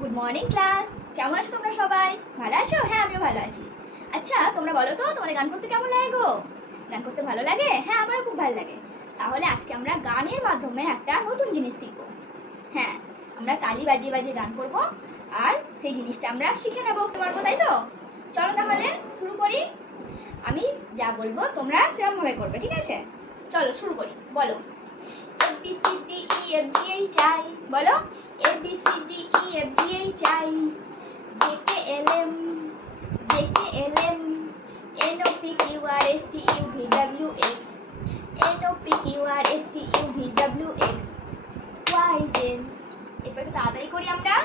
Good morning class. কেমন আছো তোমরা সবাই? ভালো আছো? হ্যাঁ, আমিও ভালো আছি। আচ্ছা, তোমরা বলো তো তোমাদের গান করতে কেমন লাগে গো? গান করতে ভালো লাগে? হ্যাঁ, আমারও খুব ভালো লাগে। তাহলে আজকে আমরা গানের মাধ্যমে একটা নতুন জিনিস শিখবো। হ্যাঁ, আমরা তালি বাজিয়ে বাজিয়ে গান করব আর সেই জিনিসটা আমরা শিখে নেবো পারবো, তাই তো? চলো তাহলে শুরু করি। আমি যা বলবো তোমরা সেরকমভাবে করবে, ঠিক আছে? চলো শুরু করি। বলো A B C D E F G H I, বলো A B C D E F G H I, J K L M J K L M N O P Q R S T U V W X, N O P Q R S T U V W X, Y Z। এরপর একটু তাড়াতাড়ি করি আমরা।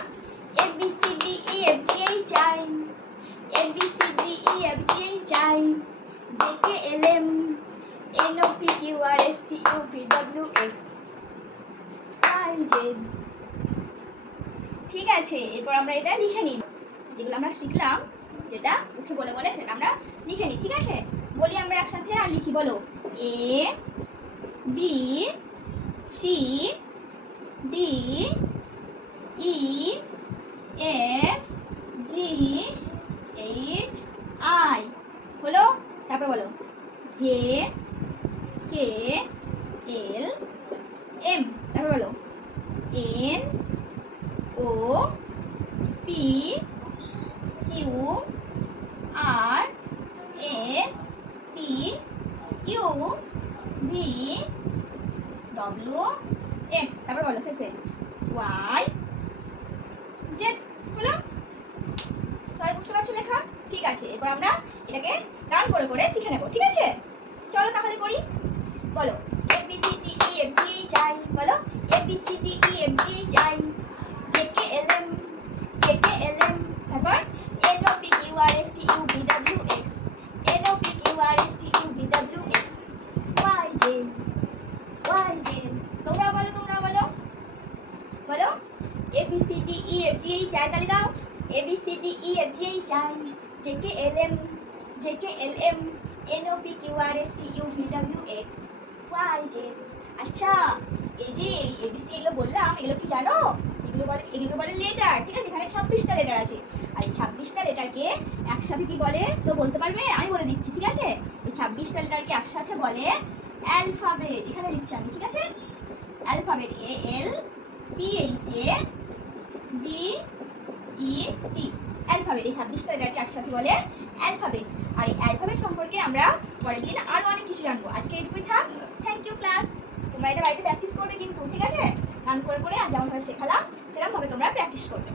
A B C D E F G H I, A B C D E F G H I, J K L M N O P Q R S T U V W X, Y Z। ঠিক আছে, এরপর আমরা এটা লিখে নিই। যেগুলো আমরা শিখলাম, যেটা উঠে বলে বলে সেটা আমরা লিখে নিই, ঠিক আছে? বলি আমরা একসাথে আর লিখি। বলো A B C D E F G H I, হলো? তারপর বলো J K L M, তারপর বলো N O P Q R S T U V W X, তারপর বলো শেষে Y Z, হলো? সবাই বুঝতে পারছো লেখা? ঠিক আছে, এরপর আমরা এটাকে গান করে করে শিখে নেব, ঠিক আছে? চলো তাহলে করি। বলো A B C D E F G H I, বলো A B C D E F G H I, J K L M J K L M, তারপর N O P Q R S T U V W X, N O P Q R S T U V W X, Y Z, Y Z। তোমরা বলো বলো A B C D E F G H I, তালি দাও। A B C D E F G H I, J K L M J K L M N O P Q R S T U V W X, Y Z। আচ্ছা, এই যে ABC এগুলো বললাম, এগুলো কি জানো? এগুলো বলে লেটার, ঠিক আছে? এখানে 26টা লেটার আছে। আর এই 26টা লেটারকে একসাথে কি বলে তো বলতে পারবে? আমি বলে দিচ্ছি, ঠিক আছে? এই 26টা লেটারকে একসাথে বলে অ্যালফাবেট। এখানে লিখছি আমি, ঠিক আছে? Alphabet ALPHABET, alphabet. এই 26টা লেটারকে একসাথে বলে অ্যালফাবেট। আর এই অ্যালফাবেট সম্পর্কে আমরা পরের দিন আরো অনেক কিছু জানবো। আজকে এটুকুই থাক। Thank you class. তোমরা এটা বাড়িতে প্র্যাকটিস করবে কিন্তু, ঠিক আছে? গান করে করে আর যেমনভাবে শেখালাম সেরকমভাবে তোমরা প্র্যাকটিস করবে।